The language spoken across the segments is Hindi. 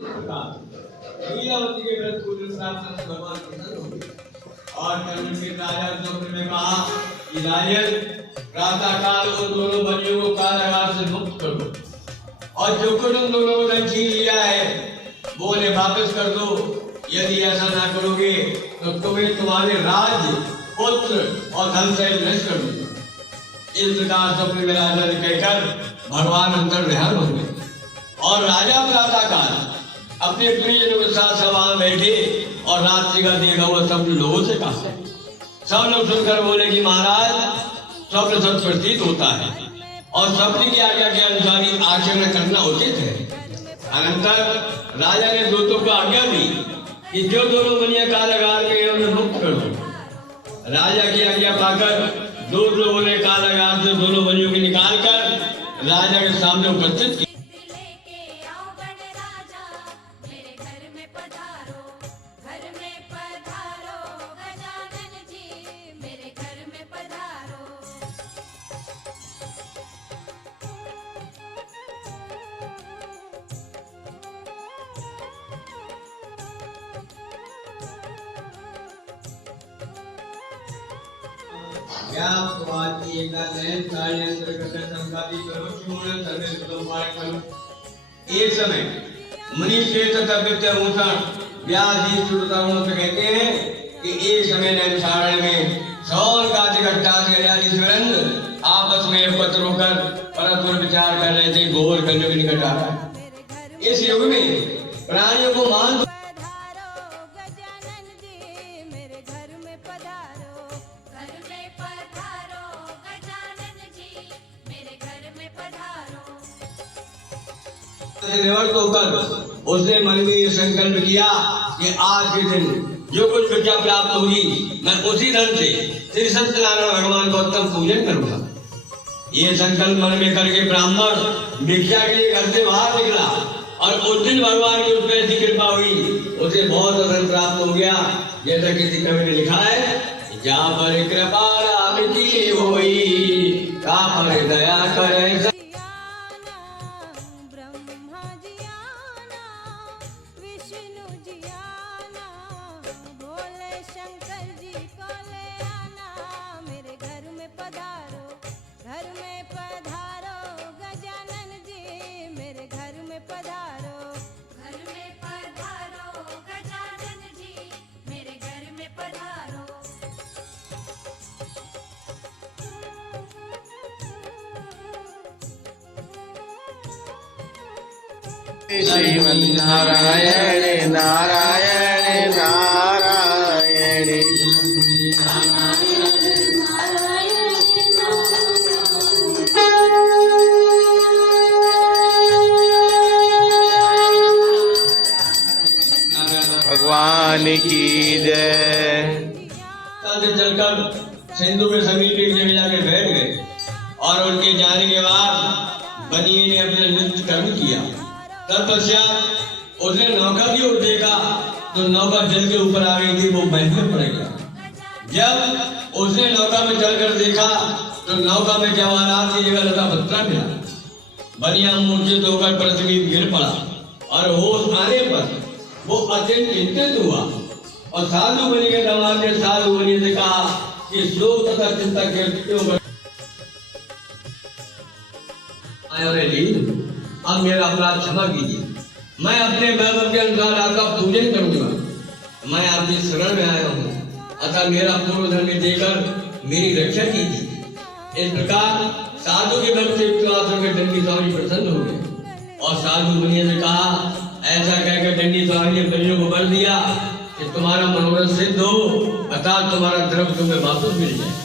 लीलावती के व्रत को प्राप्त भगवान प्रसन्न हो गए और फिर राजा स्वप्न में कहा कि राजन प्रातः काल उन दोनों बलियों को कारागार से मुक्त कर दो और जो कुछ उन दोनों ने छीन लिया है वो उन्हें वापस कर दो। यदि ऐसा ना करोगे तो तुम्हें तुम्हारे राज्य पुत्र और धन से नष्ट कर दूंगा। इस प्रकार स्वप्न में राजा ने कहकर भगवान अंतर ध्यान हो गए और राजा प्रातः काल अपने प्रियजनों के साथ सभा में बैठे और रात्रि का देखा हुआ सब लोगों से कहा। सब लोग सुनकर बोले कि महाराज स्वप्न सत्य प्रतीत होता है और स्वप्न की आज्ञा के अनुसार ही आचरण करना उचित है। अनंतर राजा ने दूतों को आज्ञा दी कि जो दोनों बनिया कारागार में उन्हें मुक्त कर दो। राजा की आज्ञा पाकर दो लोगों ने कारागार से दोनों बनियों को निकालकर राजा के सामने उपस्थित किया। एक समय मुनि श्रेष्ठ व्यास जी श्रोताओं से कहते हैं कि एक समय नैमिषारण्य में सौर आपस में पत्र होकर परस्पर विचार कर रहे थे। घोर कलयुग के निकट आ रहा है। इस युग में प्राणियों को मान निवृत्त होकर उसने मन में ये संकल्प किया कि आज के दिन जो कुछ भिक्षा प्राप्त होगी मैं उसी धन से श्री सत्यनारायण भगवान का उत्तम पूजन करूंगा। ये संकल्प मन में करके ब्राह्मण भिक्षा के लिए घर से बाहर निकला और उस दिन भगवान की उस पर ऐसी कृपा हुई उसे बहुत धन प्राप्त हो गया। जैसा किसी कवि ने लिखा है, जहाँ पर कृपा राम की होई का पर दया करे श्रीमन्नारायण नारायण नारायण भगवान की जय। चलकर सिंधु के समीप एक जगह जाके बैठ गए और उनके जाने के बाद बनिए ने अपने नित्य कर्म किया। तत्पश्चात उसने नौका की ओर देखा तो नौका जल के ऊपर आ गई थी, वो बहने पड़ गया। जब उसने नौका में चलकर देखा तो नौका में जवाहरात की जगह लता पत्थर मिला। बनिया मूर्छित होकर पृथ्वी गिर पड़ा और होश आने पर वो अत्यंत चिंतित हुआ और साधु बनी के दमाद ने साधु बनी से कहा कि शोक तथा चिंता क्यों अब मेरा अपराध क्षमा कीजिए। मैं अपने वैभव के अनुसार आपका पूजन करूंगा। मैं आपकी शरण में आया हूँ, अतः मेरा पूर्व धर्म देकर मेरी रक्षा कीजिए। इस प्रकार साधु के भक्त से दंडी स्वामी प्रसन्न हो गए और साधु मुनि ने कहा, ऐसा कहकर दंडी स्वामी ने बलियों को वर दिया कि तुम्हारा मनोरथ सिद्ध हो, अर्थात तुम्हारा द्रव्य तुम्हें वापस मिल जाए।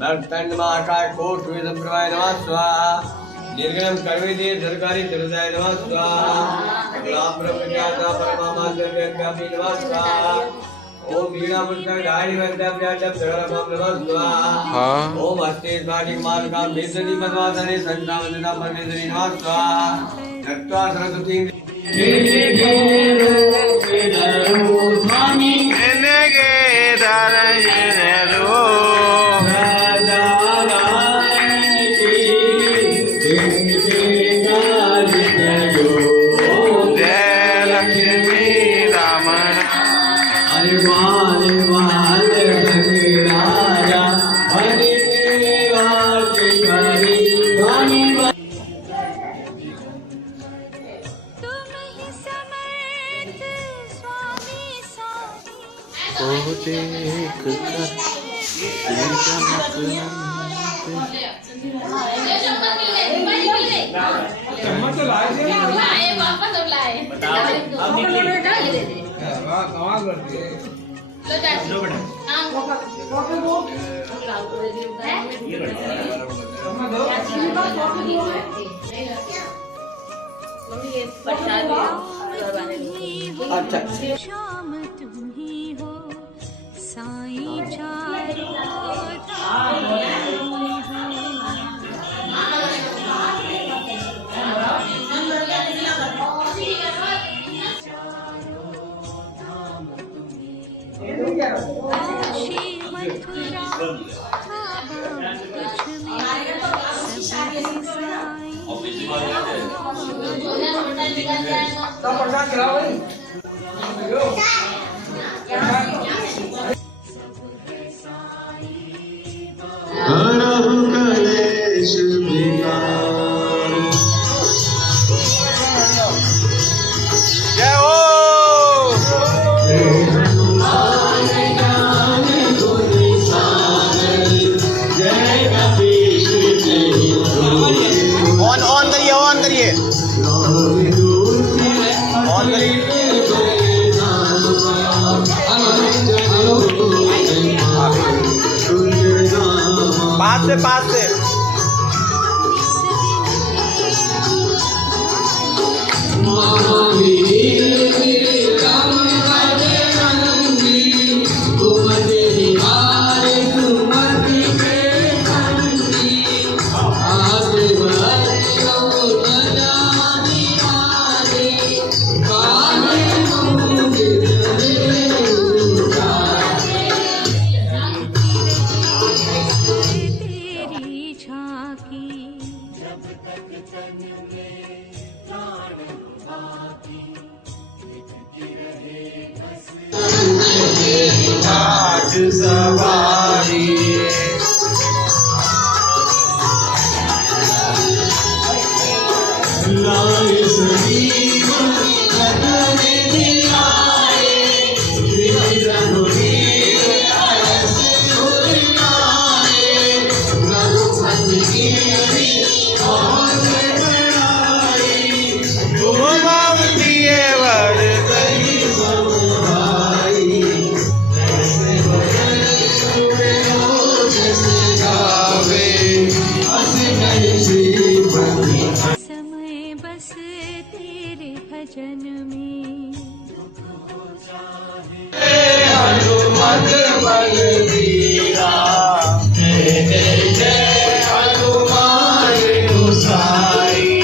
भक्तंड महाकाय कोट वेदम प्रवाय नमः स्वाहा निर्गणम कर्मेदे धरकारी धरजाय नमः स्वाहा गुलाम ब्रह्मज्ञाता परमात्मा नमः स्वाहा ओम वीणा मुद्गर गायी वैद्याभ्याजब सरलम नमः स्वाहा ओम हस्ते स्फाटिक मालका मेदनी पद्मासने संतावनता परमेश्वरी नमः स्वाहा नत्वा सरस्वती स्वामी गे दारो देख कर अच्छा शाम तुम ही हो साईं चारों पास से समय बस तेरे भजन में हनुमत बलबीरा जय जय हनुमान गोसाई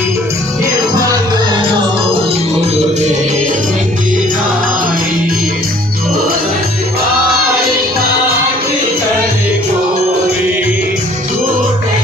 गुरुदेव की नाई जो सतपाई नाथ कर कोई झूठे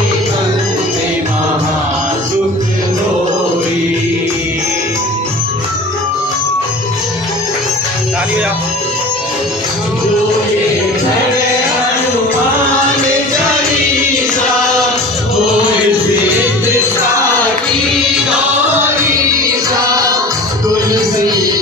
तुलसी